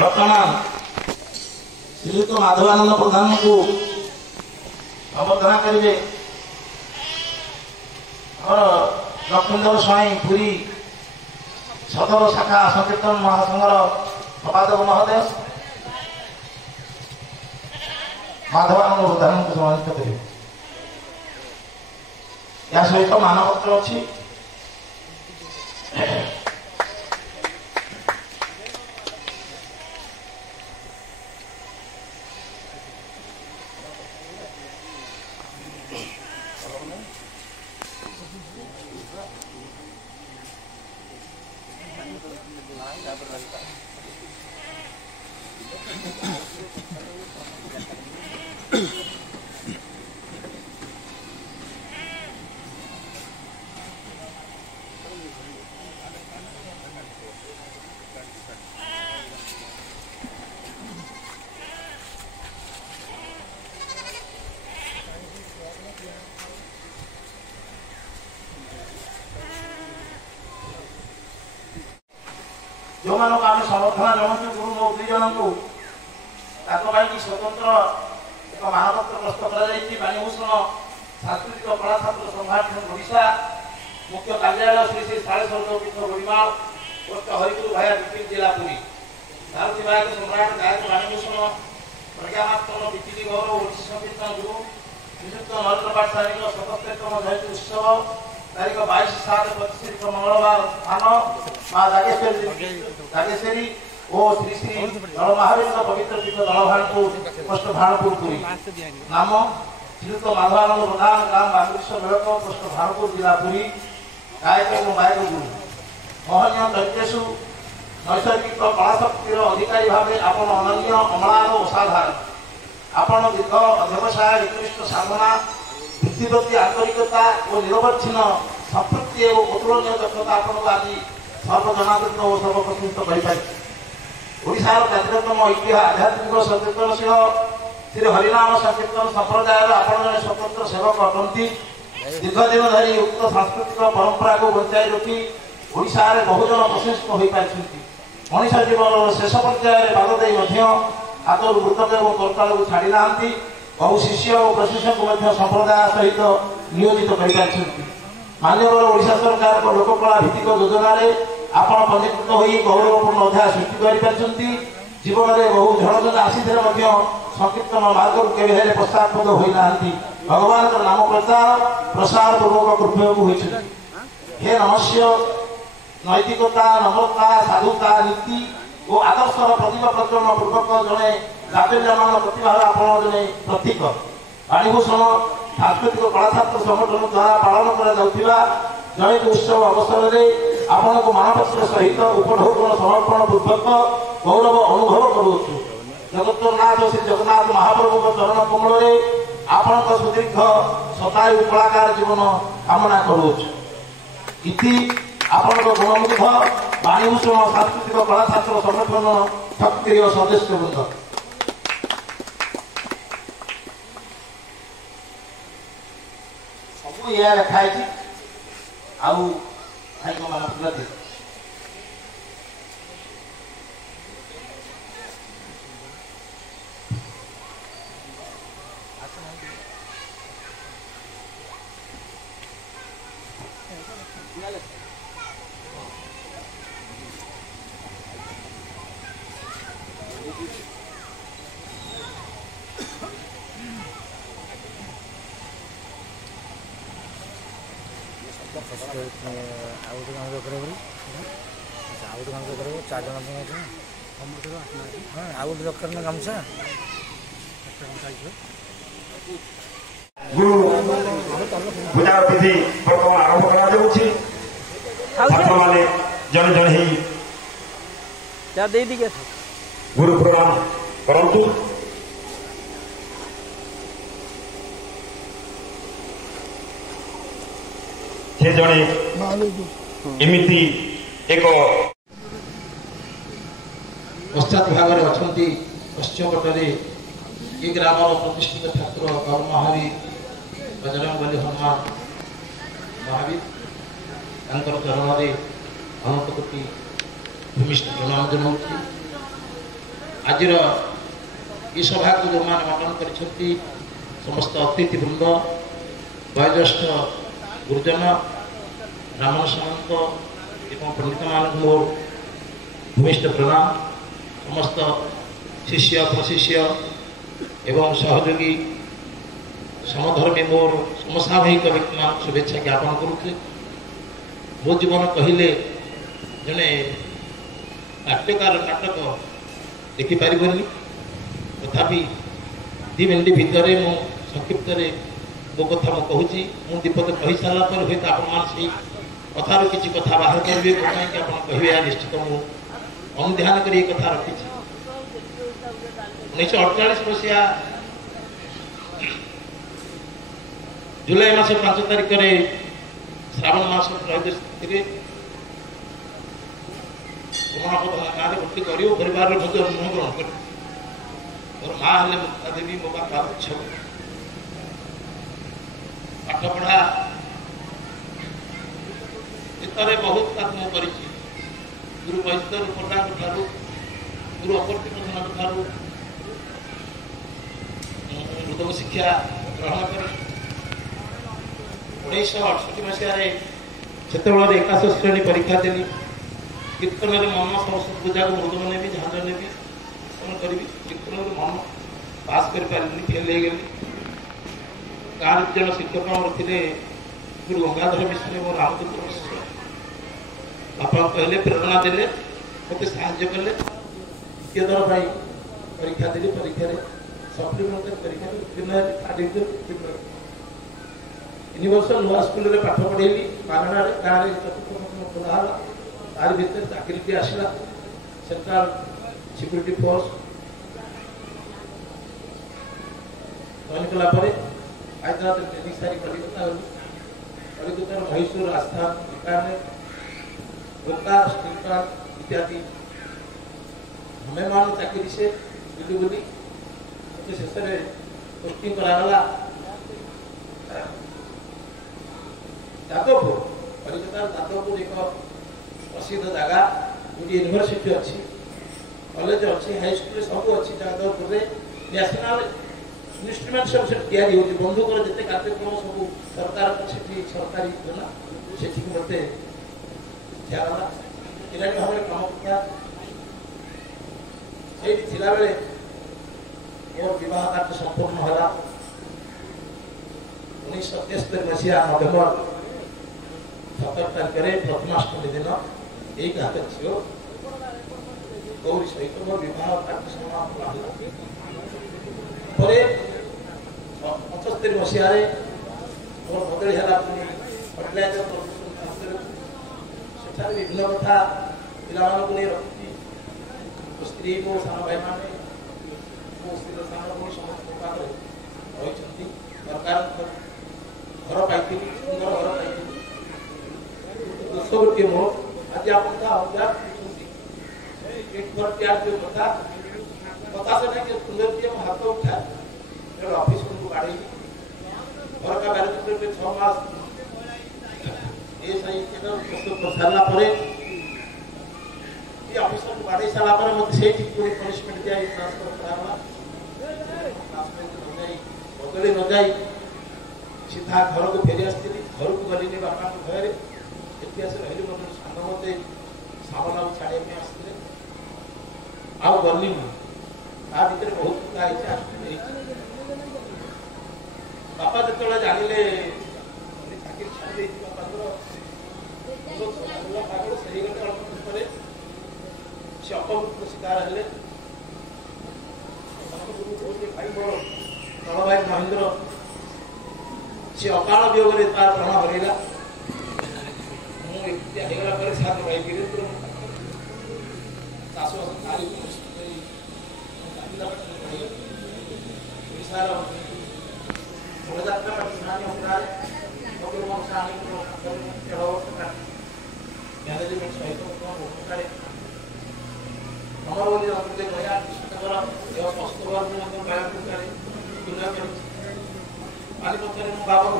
वर्तमान श्रीयुक्त माधवानंद प्रधान को अवधारणा करेंगे और लक्ष्मीधर स्वाई पुरी सदर शाखा संकीर्तन महासंघर सभापति महोदय माधवानंद प्रधान को सम्मानित करेंगे। या सहित मानपत्र अच्छी जो मानक आम समर्थना जनाऊँ गुरु मौत्री जन को स्वतंत्र एक मानपत्र प्रस्तुत करभूषण सांस्कृतिक कला छात्र संघाटन ओडिशा मुख्य कार्यालय श्री श्री सालेश्वर पीठ गोड़ीमाल पोस्ट हरिपुर भाया विपिन जिला पुरी भारतीय गायक सम्राट गायक बाणीभूषण प्रज्ञामात्र विपिन गौरव ओडिशा संकीर्तन गुरु श्रीयुक्त नरेन्द्र पाठशाही 77तम जयंती उत्सव तारीख 22/7/25 मंगलवार स्थान माँ जागेश्वरी और श्री श्री दल महावीर पवित्र पीठ दलभानपुर पोस्ट भानपुर पुरी नाम श्रीयुक्त माधवानंद प्रधान ग्राम बांग्रेश्वर मेलक पोस्ट भानपुर जिला पुरी गायक और गायक गुरु महनीय दैत्येशु नैसर्गिक कलाशक्तिर अधिकारी भाव आपण अनन्य अमलान असाधारण आपण दीर्घ अध्यवसाय उत्कृष्ट साधना वृत्तिप्रति आंतरिकता और निरवच्छिन्न संपृक्ति और अतुलनीय दक्षता आपको आज सर्वजनादृत और सर्वप्रतिष्ठित ओडिशार जातिरतम ऐतिह्य आध्यात्मिक संकीर्तनशील श्री हरिनाम संकीर्तन संप्रदायर आपण जन स्वतंत्र सेवक अटंती दीर्घ दिन धरी उक्त सांस्कृतिक परंपरा को बचाई रखी ओडिशार बहुजन प्रशंसित हो पारिछंती मनीष जीवन शेष पर्यायर पाद दे आदर मृतक और कर्ताल को छाड़ी नांती बहु शिष्य और प्रशिक्षक को संप्रदाय सहित नियोजित कर मान्यवर ओडिशा सरकार को लोककला भित्तिक योजना आपण पंजीकृत हो गौरवपूर्ण अध्याय सृष्टि जीवन में बहु झड़झट आसी संकीर्तन मार्ग केवे पश्चातपद होना भगवान नाम प्रचार प्रसार पूर्वक कृपयोग हे नमस्य नैतिकता नम्रता साधुता नीति और आदर्शर प्रतिभा प्रचलन पूर्वक जड़े जातमान प्रतिभा आपण जड़े प्रतीक बाणीभूषण सांस्कृतिक कला छात्र संगठन द्वारा पालन कर उत्सव अवसर में आपण को मानपत्र सहित उपढौकन समर्पण पूर्वक गौरव अनुभव करुछु जगतनाथ श्री जगन्नाथ महाप्रभु चरण कमल में आपण सुदीर्घ शतायु कलाकार जीवन कामना करुछु इति आपण गुणमुग्ध बाणीभूषण सांस्कृतिक कला छात्र संगठन सक्रिय सदस्य वृंद सब यह लिखाई आउ भाई को मान दे गुरु पूजा तिथि बर्तमान आरंभ कर जन जन ही गुरु प्रणाम करंतु से जड़े एमती एक पश्चात भाग में अच्छा पश्चिम पटे ये ग्राम प्रतिष्ठित ठाकुर गौर महावीर बजरंग बली हनुमान महावीर चरण में अनंत कोटि भूमिष्ठ प्रणाम जनाऊँगी। आज ये सभा को जो मैंने मानन कर समस्त अतिथिवृंद वयोज्येष्ठ गुरुजन ब्राह्मण सामंत एवं पंडित मान मोर भूमिष्ठ प्रणाम। समस्त शिष्य प्रशिष्य एवं सहयोगी समधर्मी मोर समसामयिक व्यक्ति मान शुभेच्छा ज्ञापन करुचे। मो जीवन कहले जने नाट्यकार नाटक देखिपार तथापि 2 मिनिट भितर मु संक्षिप्त मो कथा मुझे मुझे दीपक कही सारा पर हूँ आपसी कथार किसी कथा बाहर करेंगे कहीं कहे निश्चित मुझे अनुध्यान कर कथा रखी 1948 मसीहा जुलाई मास 5 तारिख श्रावण मास त्रयोदशी गाँव भर्ती कर परिवार ग्रहण कर मोर माँ हेले मुक्ता देवी मो बापा छव पाठ पढ़ा इतने बहुत काम कर गुरु वैद्य प्रधान ठारू गुरु अपर्ति प्रधान ठारू मृदंग शिक्षा ग्रहण कर 1968 मसीह से एकाश श्रेणी परीक्षा देली कीर्तन मन सरस्वती पूजा को मृदंग नेबी झांझ नेबी कौन करी कीर्तन मन पास कर पारे फेल हो गली गाँव जन शिक्षक थे गुरु गंगाधर मिश्र और रामचंद्र मिश्र बापा कहले प्रेरणा देले मत साहय कले द्वितीय थर परीक्षा देली परीक्षा सप्लीमेंटारी परीक्षा उत्तीर्ण 3 वर्ष नुआ स्कूल पाठ पढ़ेली मागणार गाँव में चतुर्थ खोला तार भर चाकरी आसला सेंट्रल सिक्यूरीटी फोर्स जॉइन कलापर हैदराबाद ट्रेनिंग सारी कलिकता गली कलिकतार मैसूर आस्थान बीकानेर गोता स्टील प्लांट इत्यादि हमें मान चाकरी से बुली बुली शेष में पोस्टिंग करागला जादवपुर कलिकतार जादवपुर एक प्रसिद्ध जगह गोटे यूनिवर्सिटी अच्छी कॉलेज अच्छी हाई स्कूल सब अच्छी जादवपुर नेशनल इन्स्ट्रुमेंट सब या बंधुक जिते कार्यक्रम सब सरकार सरकारी योजना से मत दिगला पिला भाव में काम करता बेले मोर बह कार्य संपूर्ण है 1977 मसीहा नवेम्बर 17 तारिख प्रथमाष्टमी दिन एक हाथ झील गौरी सहित मोर बह कार्य समापन है 75 मसीह मोर बदली है फर्टिलाइजर सेठार विभिन्न कथा पिला नहीं रखी स्त्री को सान भाई मैंने स्त्री सान भाई समस्त रही सरकार घर पाई सुंदर घर पाई 10 गोटे मोर आज आप घर तैयार कथा कथा से नहीं सुंदर हाथ उठा ऑफिस को गाड़ी घर का बैरिकेड 6 मास ये सही प्रस्तुत कर सारा ऑफिसर को गाड़ी सारा मत से पनिशमेंट दिया ट्रांसफर कराला बदली न जाई सीधा घर को फेरी आसती घर को गली बापा घर इतिहास रही साध मत सामना छाड़ा आसते आउ गली ता भर बहुत कथा बापा जो जानिले चाकरी छाड़ी से अपमृत्यु शिकार हेले भाई बड़ बड़ भाई महेंद्र से अकाल वियोग तार प्राण हरला मुझे सात भाई वीरेन्द्र चाषबास मैनेजमेंट सहित बाबा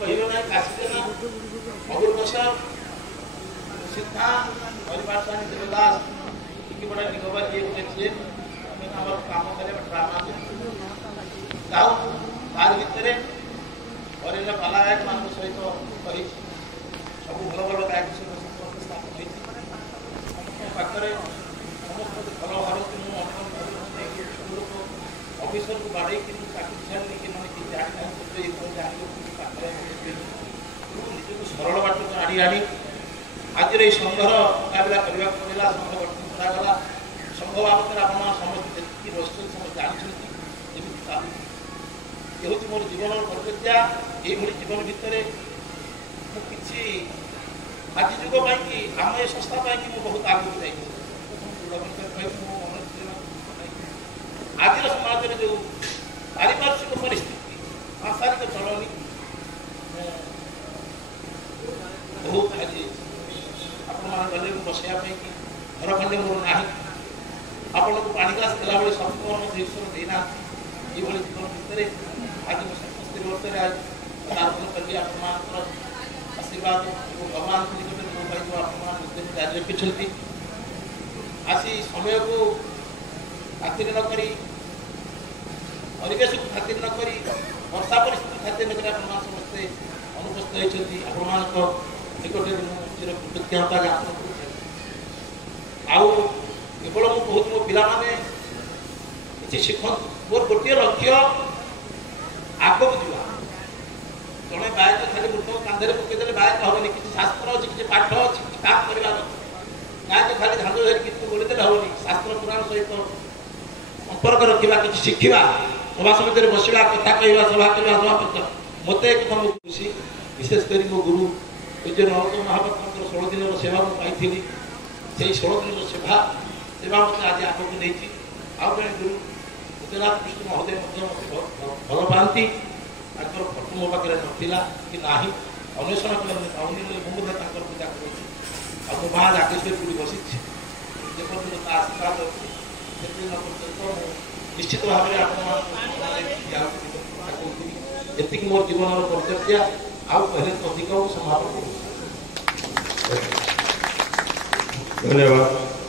କହିବେ ନାହିଁ କାଶୀଜନ ଅବୁଲ ବସର ସିଦ୍ଧା ହରିପାର୍ଶାଣୀ ଦେବଦାସ ଟିକେ ବଡ଼ ନିଗବା ଯିଏ ଗୋଟେ ଥିଲେ ଆମର କାମ କଲେ ଡ୍ରାମା ଯାଉ ତାର ଭିତରେ ହରିଣ କଳାଗାୟକ ମାନଙ୍କ ସହିତ କହିଛି ସବୁ ଭଲ ଭଲ ଗାୟକ ସହିତ ସମ୍ପର୍କ ସ୍ଥାପନ ହୋଇଛି ସମସ୍ତଙ୍କ ପାଖରେ ସମସ୍ତେ ଭଲ ଭାବନ୍ତି ମୁଁ ଅନୁଭବ କରୁଛି ଲୋକ ଅଫିସରକୁ ବାଡ଼େଇକି ଚାକିରି ଛାଡ଼ିଲି କି ମାନେ କି ଜାଣିନାହିଁ ଜାଣିଲେ ପାଖରେ ନିଜକୁ ସରଳ ବାଟକୁ ଆଣି ଆଜିର ଏହି ସଂଘର ମୁକାବିଲା କରିବାକୁ ପଡ଼ିଲା। ସଂଘ ଗଠନ କରାଗଲା। ସଂଘ ବାବଦରେ ଆପଣ ସମସ୍ତେ ଯେତିକି ବସିଛନ୍ତି ସମସ୍ତେ ଜାଣିଛନ୍ତି ଯେମିତି ଏ ହେଉଛି ମୋର ଜୀବନର ପରିଚର୍ୟା। ଏଇଭଳି ଜୀବନ ଭିତରେ ମୁଁ କିଛି ଆଜି ଯୁଗ ପାଇଁକି ଆମ ଏ ସଂସ୍ଥା ପାଇଁକି ମୁଁ ବହୁତ ଆଗକୁ ଯାଇଛି। ଆଜିର ସମାଜରେ ଯେଉଁ ପାରିପାର୍ଶ୍ୱିକ ପରିସ୍ଥିତି ସାଂସାରିକ ଚଳଣି ବହୁତ ଆଜି ଆପଣମାନେ ଗଲେ ମୁଁ ବସାଇବା ପାଇଁକି ଘର ଖଣ୍ଡେ ମୋର ନାହିଁ। ଆପଣଙ୍କୁ ପାଣି ଗ୍ଲାସ୍ ଦେଲାବେଳେ ସମ୍ପୂର୍ଣ୍ଣ ମଧ୍ୟ ଈଶ୍ୱର ଦେଇନାହାନ୍ତି। ଏଇଭଳି ଜୀବନ ଭିତରେ ଆଜି ମୁଁ 77 ବର୍ଷରେ ଅର୍ପଣ କଲି ଆପଣମାନଙ୍କର ଆଶୀର୍ବାଦ ଏବଂ ଭଗବାନଙ୍କ ନିକଟରେ ମୋ ପାଇଁ ଯେଉଁ ଆପଣମାନେ ଉଦ୍ୟମ ଜାରି ରଖିଛନ୍ତି ଆସି ସମୟକୁ ଖାତିର ନ କରି ପରିବେଶକୁ ଖାତିର ନ କରି ବର୍ଷା ପରିସ୍ଥିତି ଖାତିର ନ କରି ଆପଣମାନେ ସମସ୍ତେ ଅନୁପସ୍ଥିତ ହୋଇଛନ୍ତି। ଆପଣମାନଙ୍କ ନିକଟରେ ମୁଁ ଚିର କୃତଜ୍ଞତା ଜ୍ଞାପନ କରୁଛି। ଆଉ କେବଳ ମୁଁ କହୁଛି ମୋ ପିଲାମାନେ କିଛି ଶିଖନ୍ତୁ। ମୋର ଗୋଟିଏ ଲକ୍ଷ୍ୟ ଆଗକୁ ଯିବା। ଜଣେ ଗାୟକ ଖାଲି ମୃତ କାନ୍ଧରେ ପକେଇଦେଲେ ଗାୟକ ହେବନି। କିଛି ଶାସ୍ତ୍ର ଅଛି, କିଛି ପାଠ ଅଛି, କିଛି କାମ କରିବାର ଅଛି। ଗାୟକ ଖାଲି ଧାନ ଧରି ଗୀତ ବୋଳିଦେଲେ ହେବନି। ଶାସ୍ତ୍ର ପୁରାଣ ସହିତ ସମ୍ପର୍କ ରଖିବା, କିଛି ଶିଖିବା, ସଭା ସମିତିରେ ବସିବା, କଥା କହିବା, ସଭା କରିବା, ସଭାପତି ମୋତେ ଏକ ମୋ ଖୁସି। ବିଶେଷ କରି ମୋ ଗୁରୁ ପୂଜ୍ୟ ନରୋତ୍ତମ ମହାପାତ୍ରଙ୍କର 16 ଦିନର ସେବା ମୁଁ ପାଇଥିଲି। ସେହି 16 ଦିନର ସେବା ମୋତେ ଆଜି ଆଗକୁ ନେଇଛି। ଆଉ ଜଣେ ଗୁରୁ ଉଦୟନାଥ ବିଷ୍ଣୁ ମହୋଦୟ ମଧ୍ୟ ମୋତେ ଭଲ ପାଆନ୍ତି। ତାଙ୍କର ଫଟୋ ମୋ ପାଖରେ ନଥିଲା କି ନାହିଁ, ଅନ୍ୱେଷଣ କଲେ ପାଉନି ବୋଲି ମୁଁ ମଧ୍ୟ ତାଙ୍କର ପୂଜା କରୁଛି। ଆଉ ମୋ ମା ରାକେଶ୍ୱରୀ ପୁରୀ ବସିଛି। ଯେପର୍ଯ୍ୟନ୍ତ ତା ଆଶୀର୍ବାଦ ଅଛି ସେଦିନ ପର୍ଯ୍ୟନ୍ତ ମୁଁ ନିଶ୍ଚିତ ଭାବରେ ଆପଣମାନଙ୍କୁ ଏତିକି ମୋ ଜୀବନର ପରିଚର୍ୟା। ଆଉ କହିଲେ ତ ଅଧିକ ସମାପନ କରୁଛି। ଧନ୍ୟବାଦ।